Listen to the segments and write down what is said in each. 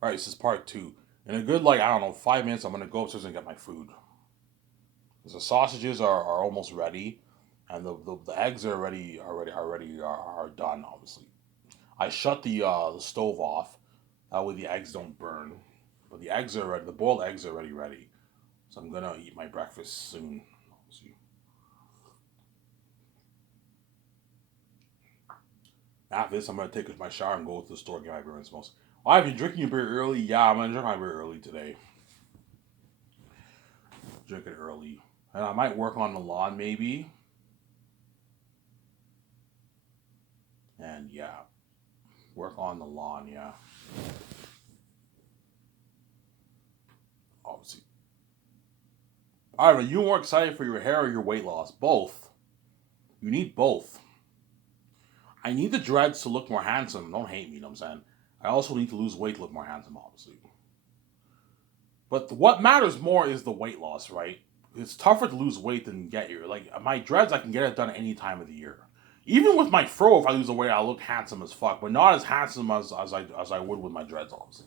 All right, this is part two. In a good, like, I don't know, 5 minutes, I'm going to go upstairs and get my food. Because the sausages are almost ready, and the eggs are are done, obviously. I shut the stove off. That way the eggs don't burn. But the eggs are ready. The boiled eggs are already ready. So I'm going to eat my breakfast soon. After this, I'm going to take my shower and go to the store and get my beer and smells. I've been drinking a beer early. Yeah, I'm going to drink my beer early today. Drink it early. And I might work on the lawn maybe. And yeah, work on the lawn, yeah. Obviously. Alright, are you more excited for your hair or your weight loss? Both. You need both. I need the dreads to look more handsome. Don't hate me, you know what I'm saying? I also need to lose weight to look more handsome, obviously. But what matters more is the weight loss, right? It's tougher to lose weight than get your like my dreads. I can get it done any time of the year. Even with my fro, if I lose the weight, I look handsome as fuck, but not as handsome as I would with my dreads, obviously.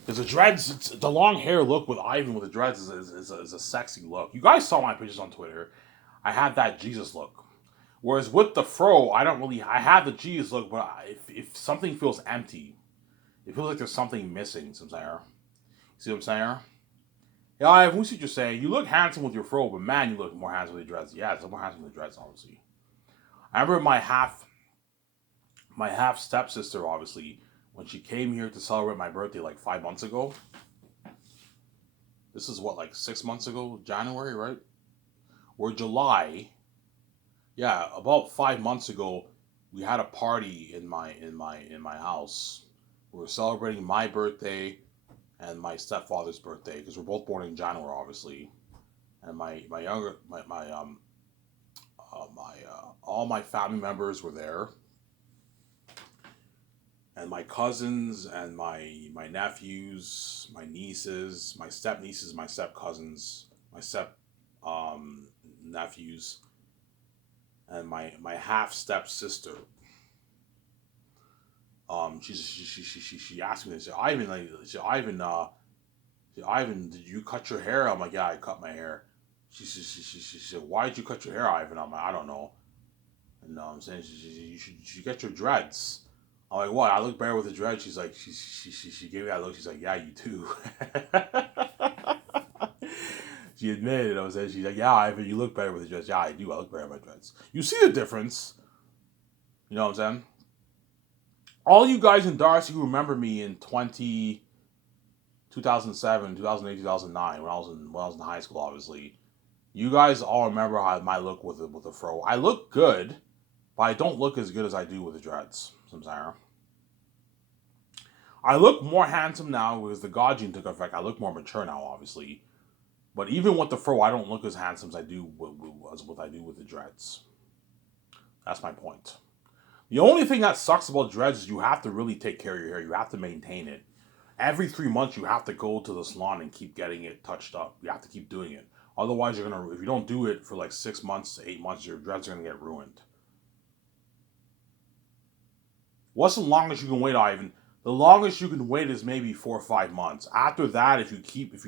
Because the dreads, the long hair look with Ivan with the dreads is a sexy look. You guys saw my pictures on Twitter. I had that Jesus look. Whereas with the fro, I don't really. I have the Jesus look, but if something feels empty, it feels like there's something missing. Somewhere. See what I'm saying? Yeah, I see what you're saying. You look handsome with your fro, but man, you look more handsome with your dreads. Yeah, it's more handsome with the dreads, obviously. I remember my half stepsister, obviously, when she came here to celebrate my birthday like 5 months ago. This is what, like 6 months ago, January, right? Or July. Yeah, about 5 months ago, we had a party in my house. We were celebrating my birthday and my stepfather's birthday because we're both born in January, obviously. And my younger my all my family members were there, and my cousins and my nephews, my nieces, my step nieces, my step cousins, my step um, nephews, and my half step sister. She asked me this. Ivan, like, Ivan, did you cut your hair? I'm like, yeah, I cut my hair. She said, why did you cut your hair, Ivan? I'm like, I don't know. You know what I'm saying? You should get your dreads. I'm like, what? I look better with the dreads. She's like, she gave me that look. She's like, yeah, you too. She admitted it. I was saying, she's like, yeah, Ivan, you look better with the dreads. Yeah, I do. I look better with my dreads. You see the difference. You know what I'm saying? All you guys in Darcy who remember me in 2007, 2008, 2009, when I was in high school, obviously, you guys all remember how my look with the fro. I look good, but I don't look as good as I do with the dreads. Sometimes I look more handsome now because the God gene took effect. I look more mature now, obviously. But even with the fro, I don't look as handsome as I do as what I do with the dreads. That's my point. The only thing that sucks about dreads is you have to really take care of your hair. You have to maintain it. Every 3 months, you have to go to the salon and keep getting it touched up. You have to keep doing it. Otherwise, if you don't do it for like 6 months to 8 months, your dreads are gonna get ruined. What's the longest you can wait, Ivan? The longest you can wait is maybe 4 or 5 months. After that, if you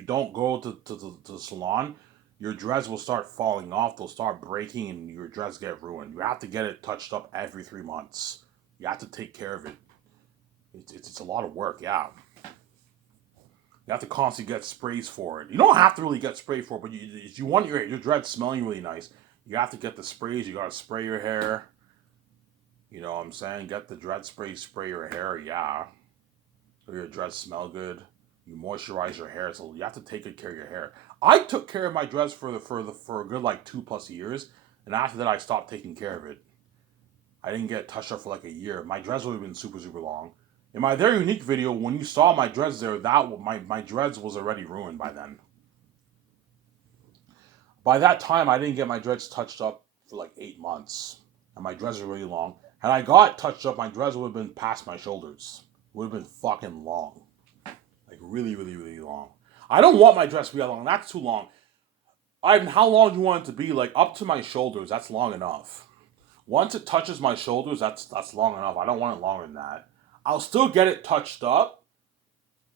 don't go to the salon, your dreads will start falling off. They'll start breaking, and your dreads get ruined. You have to get it touched up every 3 months. You have to take care of it. It's a lot of work. Yeah, you have to constantly get sprays for it. You don't have to really get sprayed for it, but if you want your dreads smelling really nice, you have to get the sprays. You gotta spray your hair. You know what I'm saying? Get the dread spray, spray your hair. Yeah, so your dreads smell good. You moisturize your hair, so you have to take good care of your hair. I took care of my dreads for a good like 2 plus years, and after that I stopped taking care of it. I didn't get touched up for like a year. My dreads would have been super long. In my very unique video, when you saw my dreads there, my dreads was already ruined by then. By that time, I didn't get my dreads touched up for like 8 months, and my dreads are really long. Had I got touched up, my dreads would have been past my shoulders. Would have been fucking long, like really long. I don't want my dress to be that long. That's too long. Ivan, how long do you want it to be? Like up to my shoulders. That's long enough. Once it touches my shoulders, that's long enough. I don't want it longer than that. I'll still get it touched up,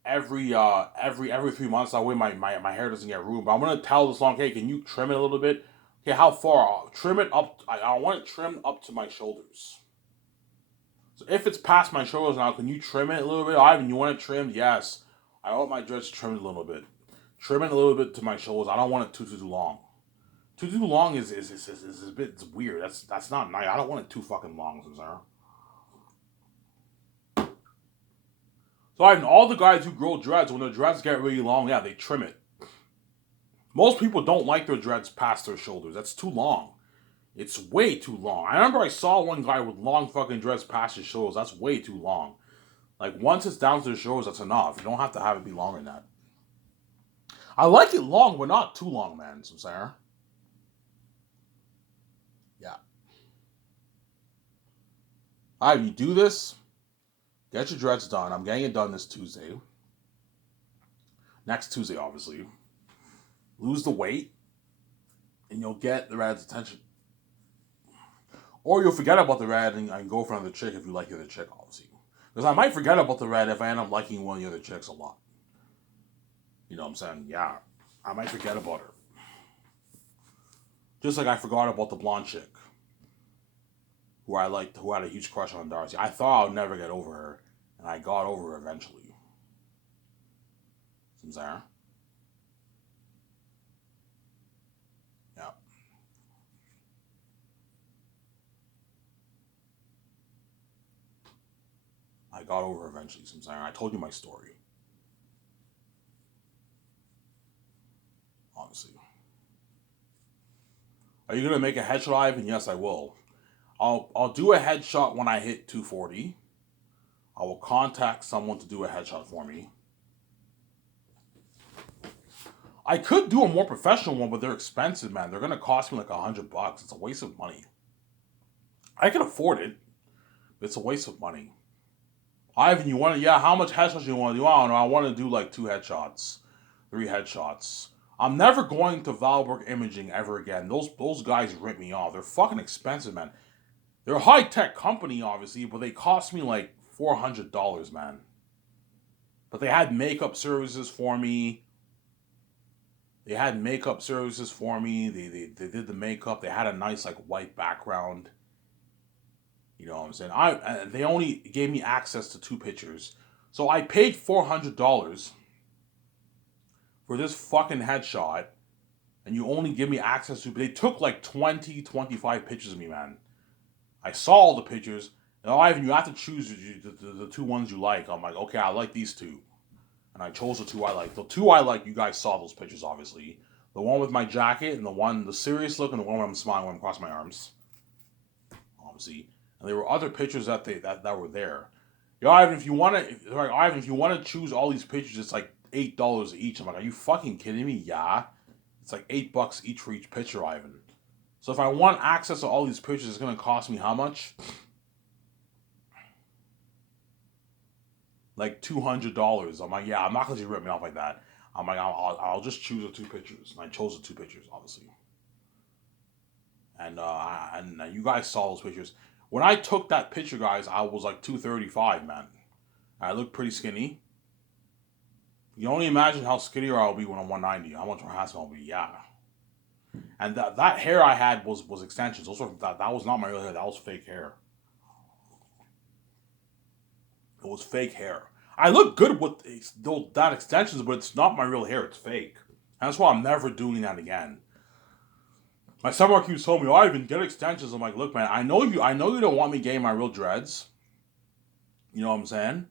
every 3 months. That way my hair doesn't get ruined. But I'm gonna tell this long, hey, can you trim it a little bit? Okay, how far? Trim it up. I want it trimmed up to my shoulders. So if it's past my shoulders now, can you trim it a little bit? Ivan, you want it trimmed? Yes. I want my dreads trimmed a little bit. Trim it a little bit to my shoulders. I don't want it too long. Too long is a bit it's weird. That's not nice. I don't want it too fucking long, sir. So Ivan, all the guys who grow dreads, when their dreads get really long, yeah, they trim it. Most people don't like their dreads past their shoulders. That's too long. It's way too long. I remember I saw one guy with long fucking dreads past his shoulders. That's way too long. Like, once it's down to the shoulders, that's enough. You don't have to have it be longer than that. I like it long, but not too long, man. So, Sarah. Yeah. Alright, you do this. Get your dreads done. I'm getting it done this Tuesday. Next Tuesday, obviously. Lose the weight, and you'll get the red's attention. Or you'll forget about the red and go for another chick if you like the other chick, obviously. Because I might forget about the red if I end up liking one of the other chicks a lot. You know what I'm saying? Yeah. I might forget about her. Just like I forgot about the blonde chick. Who I liked, who had a huge crush on Darcy. I thought I would never get over her. And I got over her eventually. See what I'm saying? Yeah. I got over her eventually. See what I'm saying? I told you my story. Honestly. Are you gonna make a headshot, Ivan? Yes, I will. I'll do a headshot when I hit 240. I will contact someone to do a headshot for me. I could do a more professional one, but they're expensive, man. They're gonna cost me like $100. It's a waste of money. I can afford it, but it's a waste of money. Ivan, you want to? Yeah, how much headshots you want to do? I don't know. I want to do like 2 headshots, 3 headshots. I'm never going to Valberg Imaging ever again. Those guys rip me off. They're fucking expensive, man. They're a high tech company, obviously, but they cost me like $400, man. But they had makeup services for me. They did the makeup. They had a nice like white background. You know what I'm saying? They only gave me access to 2 pictures. So I paid $400 for this fucking headshot, and you only give me access to. They took like 20, 25 pictures of me, man. I saw all the pictures. And Ivan, you have to choose the 2 ones you like. I'm like, okay, I like these 2. And I chose the 2 I like. The 2 I like, you guys saw those pictures, obviously. The one with my jacket and the serious look, and the one where I'm smiling when I'm crossing my arms. Obviously. And there were other pictures that were there. Yo, Ivan, if you want to choose all these pictures, it's like $8 each. I'm like, are you fucking kidding me? Yeah. It's like $8 each for each picture, Ivan. So if I want access to all these pictures, it's gonna cost me how much? Like $200. I'm like, yeah, I'm not gonna just rip me off like that. I'm like, I'll just choose the 2 pictures. And I chose the 2 pictures, obviously. And you guys saw those pictures. When I took that picture, guys, I was like 235, man. I looked pretty skinny. You only imagine how skinnier I'll be when I'm 190. How much more handsome I'll be, yeah. And that hair I had was extensions. That was not my real hair. That was fake hair. It was fake hair. I look good with that extensions, but it's not my real hair. It's fake. And that's why I'm never doing that again. My summer keeps telling me, "Oh, Ivan, get extensions." I'm like, look, man, I know you don't want me getting my real dreads. You know what I'm saying?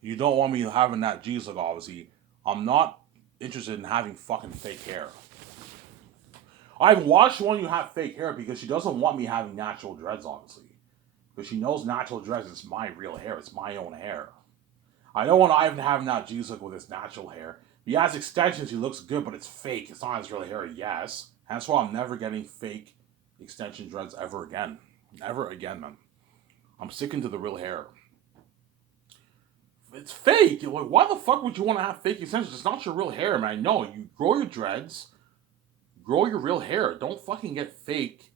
You don't want me having that G's look, obviously. I'm not interested in having fucking fake hair. I've watched one you have fake hair because she doesn't want me having natural dreads, obviously. Because she knows natural dreads is my real hair. It's my own hair. I don't want Ivan having that G's look with his natural hair. He has extensions, he looks good, but it's fake. It's not his real hair, yes. And that's why I'm never getting fake extension dreads ever again. Never again, man. I'm sticking to the real hair. It's fake. Like, why the fuck would you want to have fake extensions? It's not your real hair, man. No, you grow your dreads. Grow your real hair. Don't fucking get fake.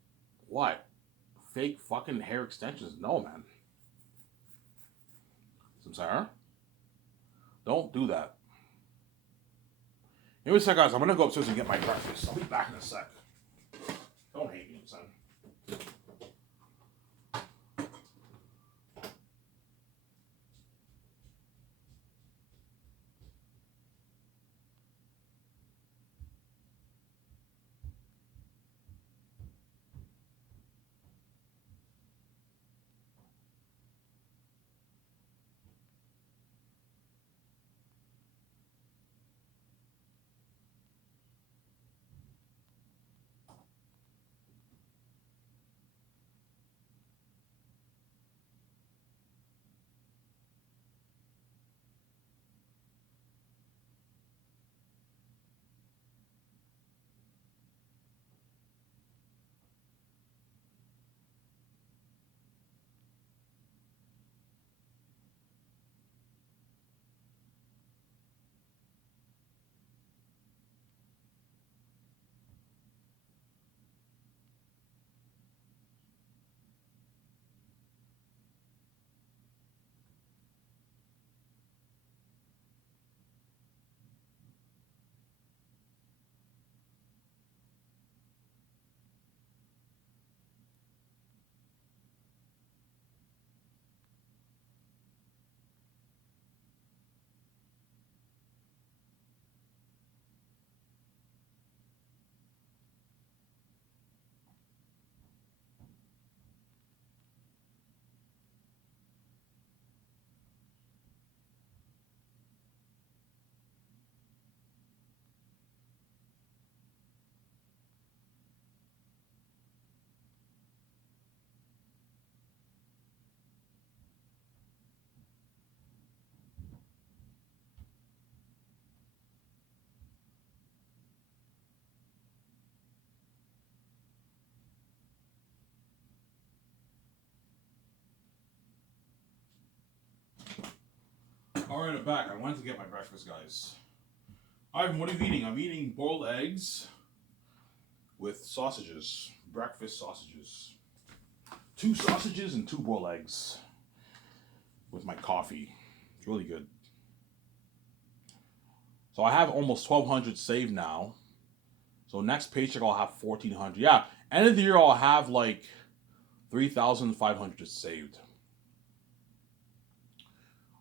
What? Fake fucking hair extensions. No, man. I'm sorry. Don't do that. Give me a sec, guys. I'm gonna go upstairs and get my breakfast. I'll be back in a sec. Don't hate me, son. Alright, I'm back. I went to get my breakfast, guys. Ivan, what are you eating? I'm eating boiled eggs with sausages. Breakfast sausages. 2 sausages and 2 boiled eggs with my coffee. It's really good. So I have almost 1,200 saved now. So next paycheck I'll have 1,400. Yeah, end of the year I'll have like 3,500 saved.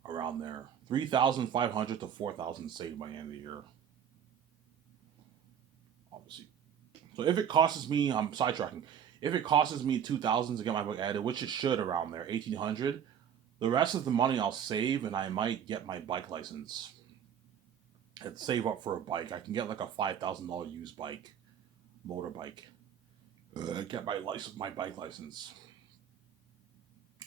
Around there. 3,500 to 4,000 saved by the end of the year. Obviously. So if it costs me, I'm sidetracking. If it costs me 2,000 to get my book added, which it should around there, 1,800, the rest of the money I'll save and I might get my bike license. And save up for a bike. I can get like a $5,000 used bike, motorbike. Get my bike license.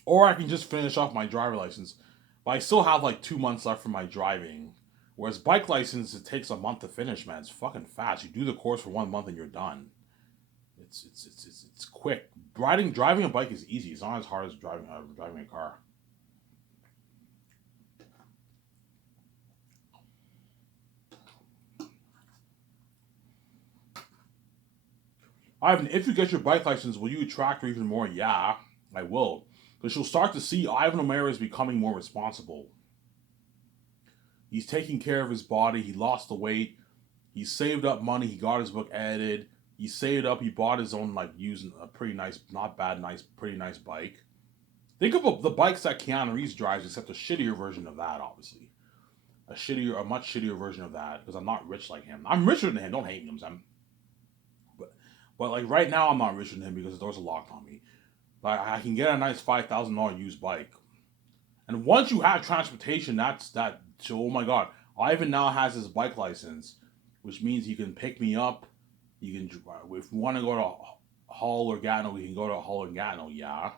Or I can just finish off my driver license. But I still have like 2 months left for my driving. Whereas bike license, it takes a month to finish, man. It's fucking fast. You do the course for 1 month and you're done. It's quick. Driving a bike is easy. It's not as hard as driving a car. Ivan, if you get your bike license, will you attract her even more? Yeah, I will. Because you'll start to see Ivan O'Meara is becoming more responsible. He's taking care of his body. He lost the weight. He saved up money. He got his book edited. He saved up. He bought his own, like, using a pretty nice, not bad, nice, pretty nice bike. Think of the bikes that Keanu Reeves drives, except a shittier version of that, obviously. A much shittier version of that, because I'm not rich like him. I'm richer than him. Don't hate me, Sam. But like right now, I'm not richer than him because the doors are locked on me. But I can get a nice $5,000 used bike. And once you have transportation, that's that. So, oh my God, Ivan now has his bike license, which means he can pick me up. You can, if we want to go to Hull or Gatineau, we can go to Hull and Gatineau. Yeah.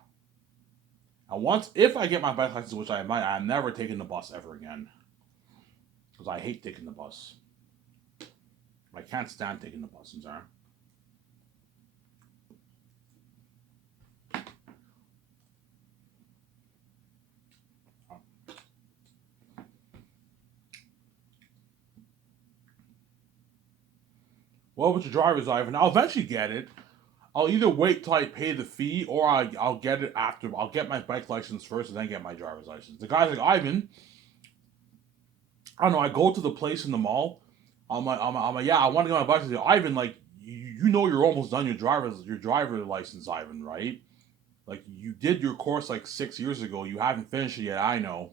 And if I get my bike license, which I might, I'm never taking the bus ever again, because I hate taking the bus. I can't stand taking the bus, sorry. Well, with your driver's license, I'll eventually get it. I'll either wait till I pay the fee, or I'll get it after. I'll get my bike license first, and then get my driver's license. The guy's like, Ivan, I don't know. I go to the place in the mall. I'm like, yeah, I want to get on my bike. She's like, Ivan, like, you know, you're almost done your driver license, Ivan, right? Like, you did your course like 6 years ago. You haven't finished it yet. I know.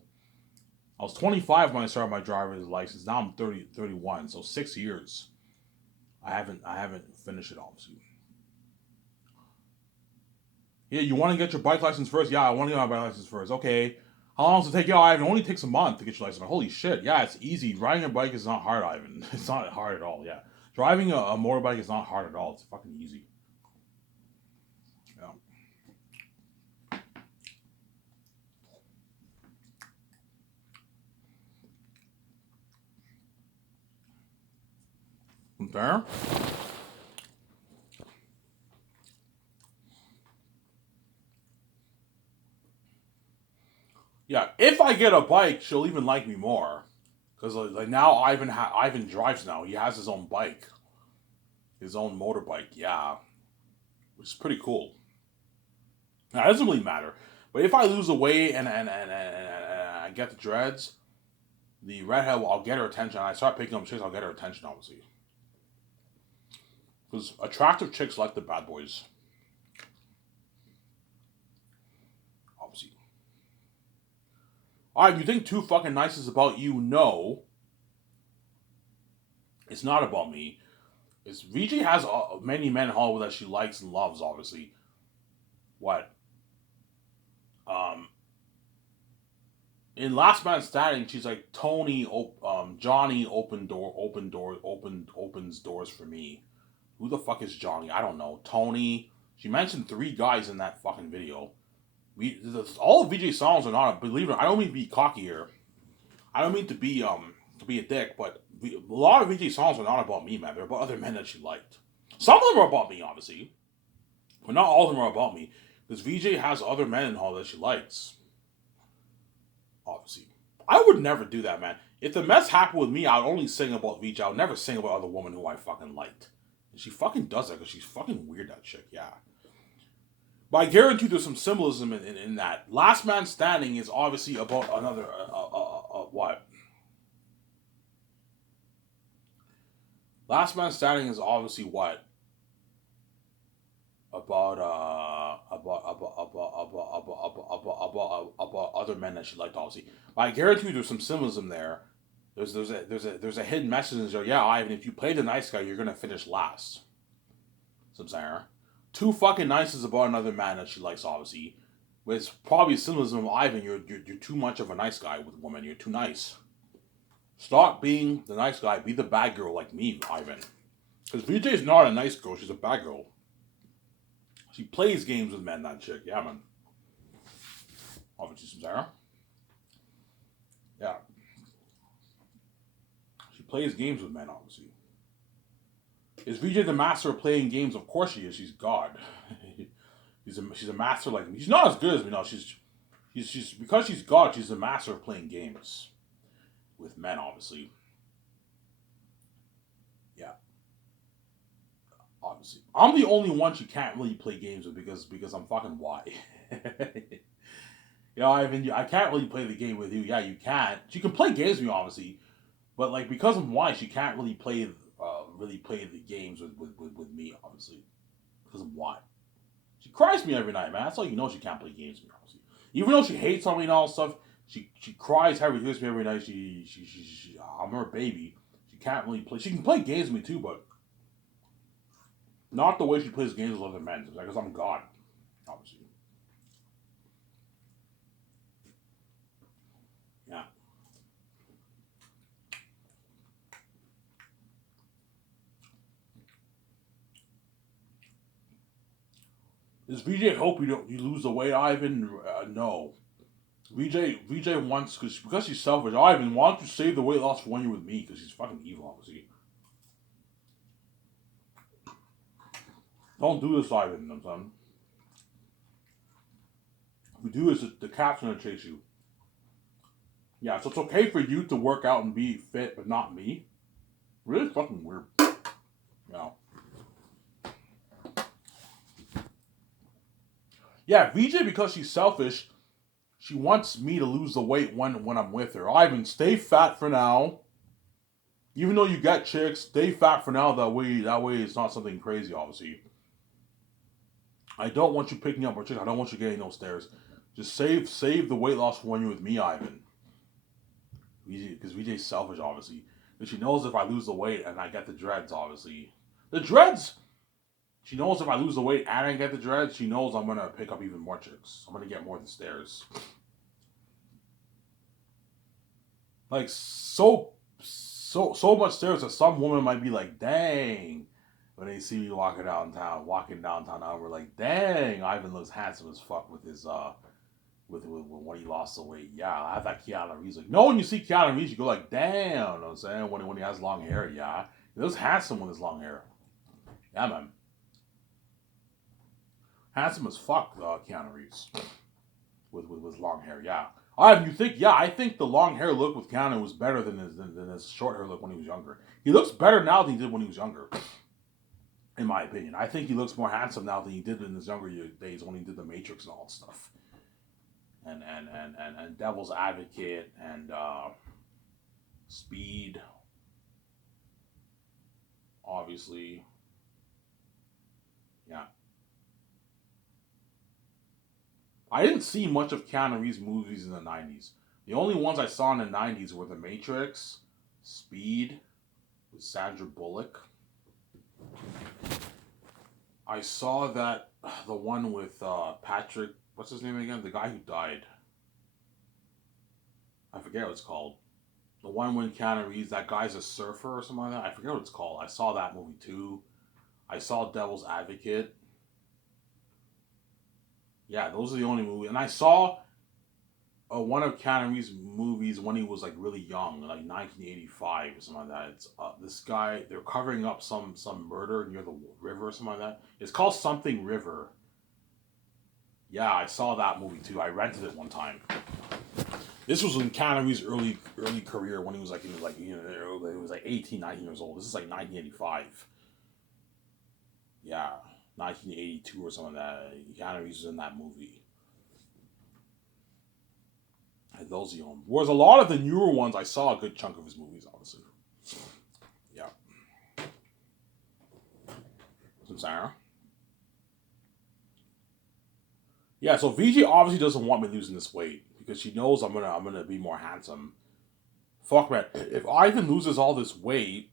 I was 25 when I started my driver's license. Now I'm 31. So 6 years. I haven't finished it, obviously. Yeah, you want to get your bike license first? Yeah, I want to get my bike license first. Okay. How long does it take? Yeah, Ivan, it only takes a month to get your license. Holy shit. Yeah, it's easy. Riding a bike is not hard, Ivan. It's not hard at all. Yeah. Driving a motorbike is not hard at all. It's fucking easy. Yeah. Fair? Yeah. If I get a bike, she'll even like me more. Because like now Ivan drives now. He has his own bike. His own motorbike. Yeah. Which is pretty cool. Now, it doesn't really matter. But if I lose the weight and I get the dreads, the redhead, I'll get her attention. I start picking up chicks, I'll get her attention, obviously. Because attractive chicks like the bad boys. Obviously. Alright, you think Too Fucking Nice is about you? No. It's not about me. It's VJ has many men in Hollywood that she likes and loves, obviously. What? Um, in Last Man Standing, she's like Johnny opens doors for me. Who the fuck is Johnny? I don't know. Tony. She mentioned 3 guys in that fucking video. All of VJ songs are not. Believe it. I don't mean to be cocky here. I don't mean to be a dick, but a lot of VJ songs are not about me, man. They're about other men that she liked. Some of them are about me, obviously, but not all of them are about me. Because VJ has other men in Hall that she likes. Obviously. I would never do that, man. If the mess happened with me, I'd only sing about VJ. I would never sing about other women who I fucking liked. And she fucking does that because she's fucking weird, that chick, yeah. But I guarantee there's some symbolism in that. Last Man Standing is obviously about another, what? Last Man Standing is obviously what? About other men that she liked, obviously. But I guarantee you there's some symbolism there. There's a hidden message in there. Yeah, Ivan, if you play the nice guy, you're gonna finish last. So I'm saying, Too Fucking Nice is about another man that she likes, obviously. But it's probably a symbolism of Ivan. You're too much of a nice guy with women. You're too nice. Stop being the nice guy. Be the bad girl like me, Ivan. Because VJ is not a nice girl. She's a bad girl. She plays games with men, that chick. Yeah, man. Obviously, Sarah. Yeah. She plays games with men, obviously. Is VJ the master of playing games? Of course she is. She's God. she's a master like me. She's not as good as me. No, she's because she's God. She's the master of playing games with men, obviously. Yeah, obviously. I'm the only one she can't really play games with because I'm fucking Y. Yeah, Ivan, I can't really play the game with you. Yeah, you can't. She can play games with me, obviously, but like because I'm white, she can't really play the games with me, obviously, because I'm white. She cries to me every night, man. That's all you know. She can't play games with me, obviously. Even though she hates on me and all stuff, she cries heavy to me every night. I'm her baby. She can't really play. She can play games with me too, but not the way she plays games with other men. Because I'm God, obviously. Yeah. Does VJ hope you lose the weight, Ivan? No. VJ wants because she's selfish. Ivan wants to save the weight loss for when you're with me because she's fucking evil, obviously. Don't do this, Ivan, son. If you do this, the cat's gonna chase you. Yeah, so it's okay for you to work out and be fit, but not me. Really fucking weird. Yeah. Yeah, VJ because she's selfish. She wants me to lose the weight when I'm with her. Ivan, stay fat for now. Even though you get chicks, stay fat for now. That way it's not something crazy. Obviously, I don't want you picking up more chicks. I don't want you getting no stares. Just save the weight loss for when you're with me, Ivan. Because VJ's selfish, obviously. Because she knows if I lose the weight and I get the dreads, obviously. The dreads! She knows if I lose the weight and I get the dreads, she knows I'm going to pick up even more chicks. I'm going to get more than stares. Like, so much stares that some women might be like, dang. When they see me walking downtown, we're like, dang, Ivan looks handsome as fuck with his, with when he lost the weight. Yeah, I have that Keanu Reeves. Like, no, when you see Keanu Reeves, you go like, damn, you know what I'm saying? When he has long hair, yeah. He looks handsome with his long hair. Yeah, man. Handsome as fuck, Keanu Reeves. With long hair, yeah. I think the long hair look with Keanu was better than his short hair look when he was younger. He looks better now than he did when he was younger. In my opinion. I think he looks more handsome now than he did in his younger days when he did The Matrix and all that stuff. And Devil's Advocate and Speed, obviously. Yeah. I didn't see much of Keanu Reeves movies in the 90s. The only ones I saw in the 90s were The Matrix, Speed, with Sandra Bullock. I saw that, the one with Patrick, what's his name again? The guy who died. I forget what it's called. The one when Keanu Reeves, that guy's a surfer or something like that. I forget what it's called. I saw that movie too. I saw Devil's Advocate. Yeah, those are the only movies. And I saw one of Keanu Reeves' movies when he was like really young, like 1985 or something like that. It's this guy. They're covering up some murder near the river or something like that. It's called Something River. Yeah, I saw that movie too. I rented it one time. This was in Keanu Reeves' early career when he was like he was like 18, 19 years old. This is like 1985. Yeah, 1982 or something like that. Keanu Reeves was in that movie. And those are the only. Whereas a lot of the newer ones, I saw a good chunk of his movies, obviously. Yeah. From Sarah. Yeah, so VJ obviously doesn't want me losing this weight because she knows I'm gonna be more handsome. Fuck man, if Ivan loses all this weight,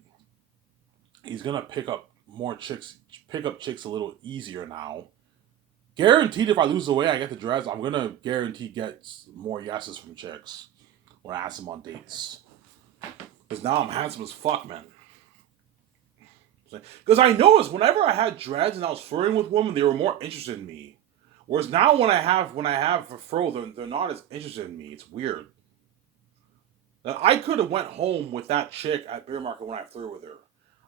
he's gonna pick up chicks a little easier now. Guaranteed, if I lose the weight, I get the dreads. I'm gonna guarantee get more yeses from chicks when I ask them on dates. Because now I'm handsome as fuck, man. Because I noticed whenever I had dreads and I was flirting with women, they were more interested in me. Whereas now when I have a fro, they're not as interested in me. It's weird. Now, I could have went home with that chick at Beer Market when I flirted with her.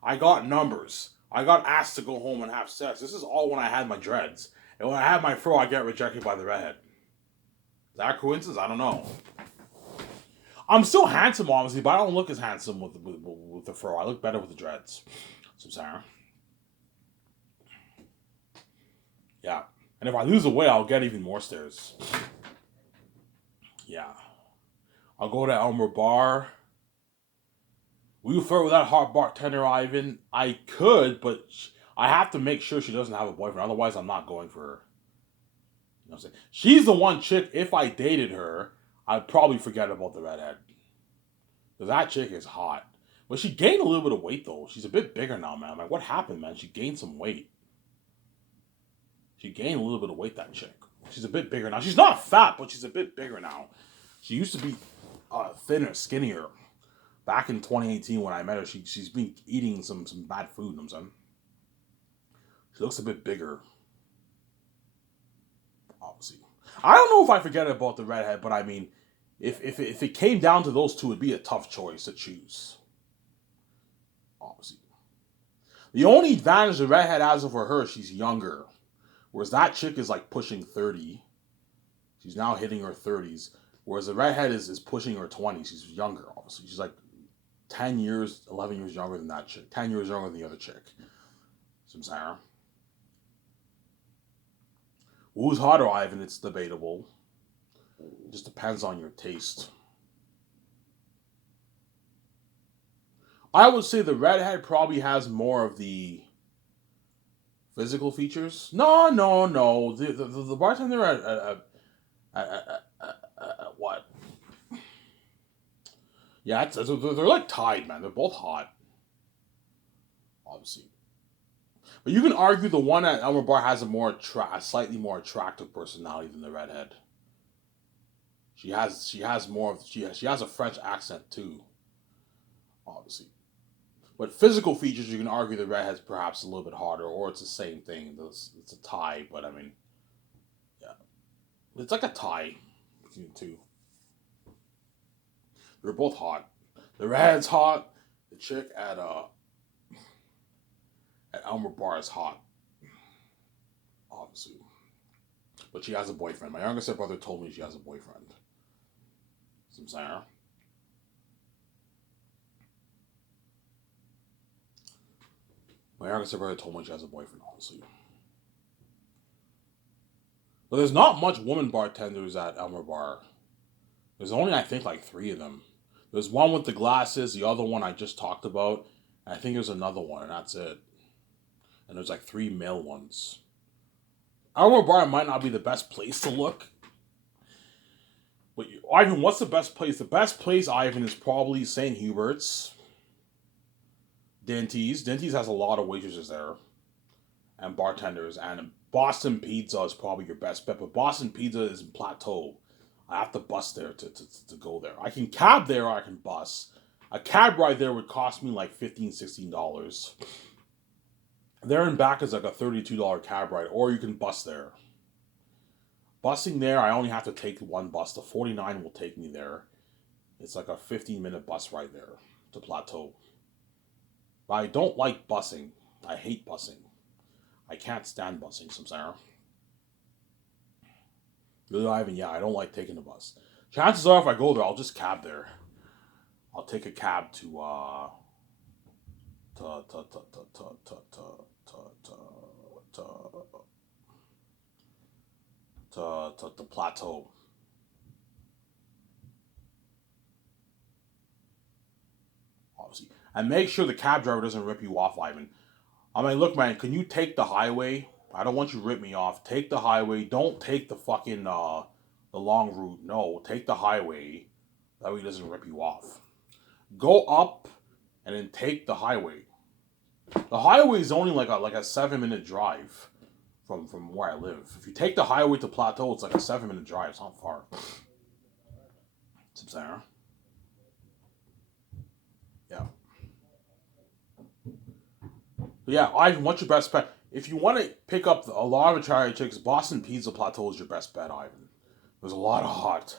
I got numbers. I got asked to go home and have sex. This is all when I had my dreads. And when I had my fro, I get rejected by the redhead. Is that a coincidence? I don't know. I'm still handsome, obviously, but I don't look as handsome with the fro. I look better with the dreads. So, Sarah. Yeah. And if I lose the weight, I'll get even more stares. Yeah. I'll go to Elmer Bar. Will you flirt with that hot bartender, Ivan? I could, but I have to make sure she doesn't have a boyfriend. Otherwise, I'm not going for her. You know what I'm saying? She's the one chick, if I dated her, I'd probably forget about the redhead. Because that chick is hot. But she gained a little bit of weight, though. She's a bit bigger now, man. I'm like, what happened, man? She gained some weight. She gained a little bit of weight, that chick. She's a bit bigger now. She's not fat, but she's a bit bigger now. She used to be thinner, skinnier. Back in 2018 when I met her, she's been eating some bad food, you know what I'm saying? She looks a bit bigger. Obviously. I don't know if I forget about the redhead, but I mean, if it came down to those two, it'd be a tough choice to choose. Obviously. The only advantage the redhead has over her, she's younger. Whereas that chick is like pushing 30. She's now hitting her 30s. Whereas the redhead is pushing her 20s. She's younger, obviously. She's like 10 years, 11 years younger than that chick. 10 years younger than the other chick. Some Sarah. Who's hotter, Ivan? It's debatable. It just depends on your taste. I would say the redhead probably has more of the physical features. No, no, no. The bartender at what? Yeah, they're like tied, man. They're both hot, obviously. But you can argue the one at Elmer Bar has a slightly more attractive personality than the redhead. She has more of she has a French accent too, obviously. But physical features, you can argue the redhead's perhaps a little bit harder, or it's the same thing. It's a tie, but I mean, yeah, it's like a tie between the two. They're both hot. The redhead's hot. The chick at Elmer Bar is hot, obviously. But she has a boyfriend. My younger stepbrother told me she has a boyfriend. Some saying. My younger stepbrother told me she has a boyfriend, obviously. But there's not much woman bartenders at Elmer Bar. There's only, I think, like three of them. There's one with the glasses, the other one I just talked about, and I think there's another one, and that's it. And there's like three male ones. Elmer Bar might not be the best place to look. But Ivan, what's the best place? The best place, Ivan, is probably St. Hubert's, Denty's. Denty's has a lot of waitresses there and bartenders, and Boston Pizza is probably your best bet. But Boston Pizza is in Plateau. I have to bus there to go there. I can cab there or I can bus. A cab ride there would cost me like $15-$16. There and back is like a $32 cab ride, or you can bus there. Busing there, I only have to take one bus. The 49 will take me there. It's like a 15-minute bus ride there to Plateau. But I don't like busing. I hate busing. I can't stand busing, Samsara. Really, Ivan, yeah, I don't like taking the bus. Chances are, if I go there, I'll just cab there. I'll take a cab to to to to to to to to to Plateau. Obviously, and make sure the cab driver doesn't rip you off, Ivan. I mean, look, man, can you take the highway? I don't want you to rip me off. Take the highway. Don't take the fucking the long route. No, take the highway. That way he doesn't rip you off. Go up and then take the highway. The highway is only like a 7 minute drive from where I live. If you take the highway to Plateau, it's like a 7 minute drive. It's not far. Sarah. Yeah. But yeah, Ivan, what's your best bet? If you want to pick up a lot of Italian chicks, Boston Pizza Plateau is your best bet, Ivan. There's a lot of hot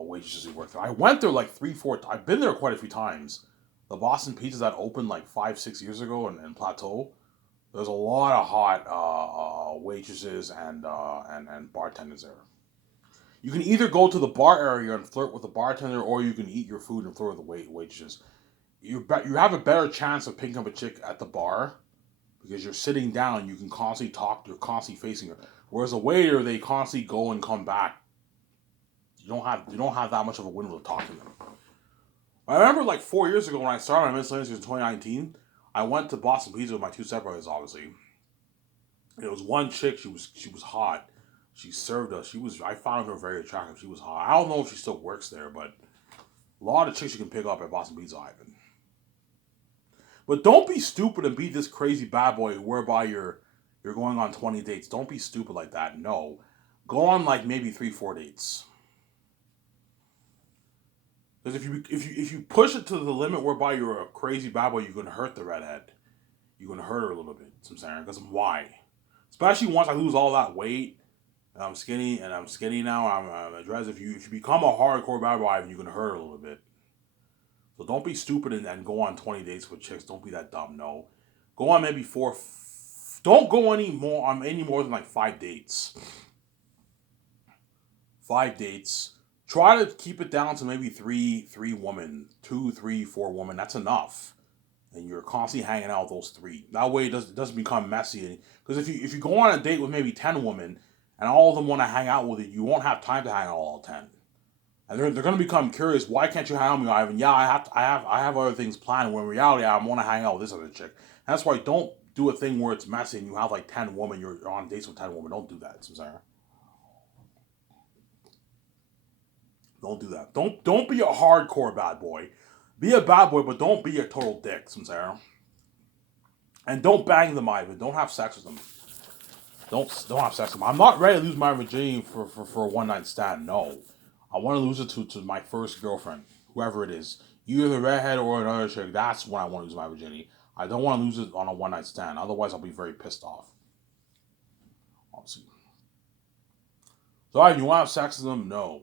waitresses who work there. I went there like 3, 4. I've been there quite a few times. The Boston Pizza that opened like 5, 6 years ago in Plateau. There's a lot of hot waitresses and bartenders there. You can either go to the bar area and flirt with the bartender, or you can eat your food and flirt with the waitresses. You have a better chance of picking up a chick at the bar because you're sitting down. You can constantly talk. You're constantly facing her. Whereas a waiter, they constantly go and come back. You don't have that much of a window to talk to them. I remember like 4 years ago when I started my miscellaneous in 2019. I went to Boston Pizza with my two stepbrothers, obviously. And it was one chick. She was hot. She served us. I found her very attractive. She was hot. I don't know if she still works there, but a lot of chicks you can pick up at Boston Pizza, Ivan. But don't be stupid and be this crazy bad boy whereby you're going on 20 dates. Don't be stupid like that. No. Go on like maybe 3, 4 dates. Because if you push it to the limit whereby you're a crazy bad boy, you're gonna hurt the redhead. You're gonna hurt her a little bit. I'm saying, because why? Especially once I lose all that weight, and I'm skinny now. I'm addressed. If you become a hardcore bad boy, you're gonna hurt her a little bit. So don't be stupid and go on 20 dates with chicks. Don't be that dumb. No, go on maybe 4. Don't go any more than like 5 dates. 5 dates. Try to keep it down to maybe three women, 2, 3, 4 women. That's enough, and you're constantly hanging out with those three. That way, it doesn't become messy. Because if you go on a date with maybe 10 women, and all of them want to hang out with you, you won't have time to hang out with all 10. And they're gonna become curious. Why can't you hang out with me, Ivan? Yeah, I have other things planned. When in reality, I want to hang out with this other chick. And that's why don't do a thing where it's messy and you have like 10 women. You're on dates with 10 women. Don't do that, Samsara. Don't do that. Don't be a hardcore bad boy. Be a bad boy, but don't be a total dick, Samsara. And don't bang them, Ivan. Don't have sex with them. Don't have sex with them. I'm not ready to lose my virginity for a one night stand. No, I want to lose it to my first girlfriend, whoever it is. Either the redhead or another chick. That's when I want to lose my virginity. I don't want to lose it on a one night stand. Otherwise, I'll be very pissed off. Obviously. So, if you want to have sex with them, no,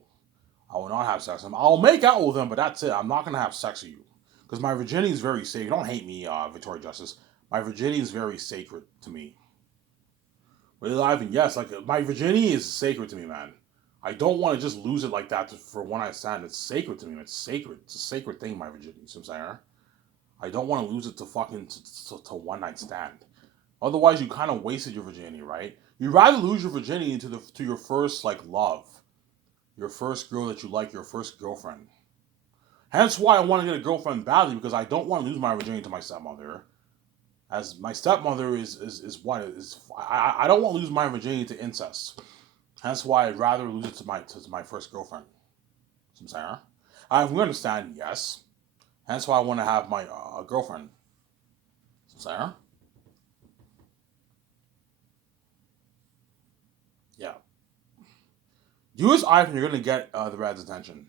I will not have sex with them. I'll make out with them, but that's it. I'm not gonna have sex with you because my virginity is very sacred. Don't hate me, Victoria Justice. My virginity is very sacred to me. With Ivan, yes, like my virginity is sacred to me, man. I don't want to just lose it like that for one night stand. It's sacred to me. It's sacred. It's a sacred thing, my virginity. You see what I'm saying? I don't want to lose it to fucking to one night stand. Otherwise, you kind of wasted your virginity, right? You'd rather lose your virginity to your first like love, your first girl that you like, your first girlfriend. Hence why I want to get a girlfriend badly because I don't want to lose my virginity to my stepmother. As my stepmother is what is I don't want to lose my virginity to incest. Hence why I'd rather lose it to my first girlfriend. Some Sarah. We understand, yes. Hence why I want to have my girlfriend. Some Sarah. Yeah. You as Ivan, you're gonna get the Rad's attention.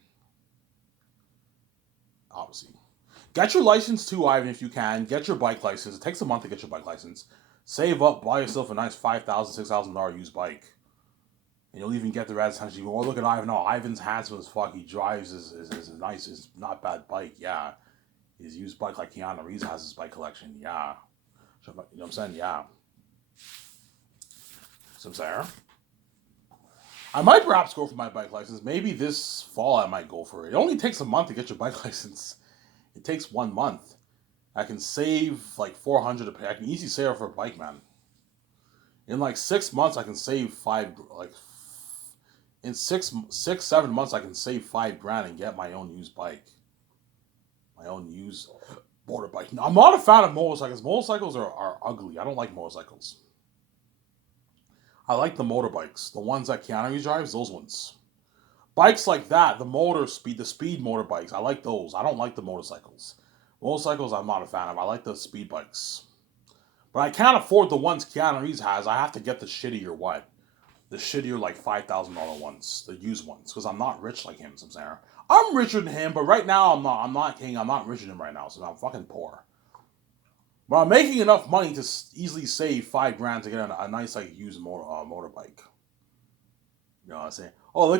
Obviously. Get your license too, Ivan, if you can. Get your bike license. It takes a month to get your bike license. Save up, buy yourself a nice $5,000, $6,000 used bike. And you'll even get the Rad's attention. Oh, look at Ivan. No, Ivan's handsome as fuck. He drives his nice, his not bad bike. Yeah. His used bike like Keanu Reeves has his bike collection. Yeah. You know what I'm saying? Yeah. So I'm saying, I might perhaps go for my bike license. Maybe this fall I might go for it. It only takes a month to get your bike license. It takes 1 month. I can save like 400 to pay. I can easily save for a bike, man. In like 6 months, I can save in 7 months, I can save $5,000 and get my own used bike. My own used motorbike. Now, I'm not a fan of motorcycles. Motorcycles are ugly. I don't like motorcycles. I like the motorbikes. The ones that Keanu Reeves drives, those ones. Bikes like that, the speed motorbikes, I like those. I don't like the motorcycles. Motorcycles, I'm not a fan of. I like the speed bikes. But I can't afford the ones Keanu Reeves has. I have to get the shittier what? The shittier like $5,000 ones, the used ones, because I'm not rich like him. So I'm richer than him, but right now I'm not. I'm not king. I'm not richer than him right now, so I'm fucking poor. But I'm making enough money to easily save $5,000 to get a nice like used motorbike. You know what I'm saying? Oh, look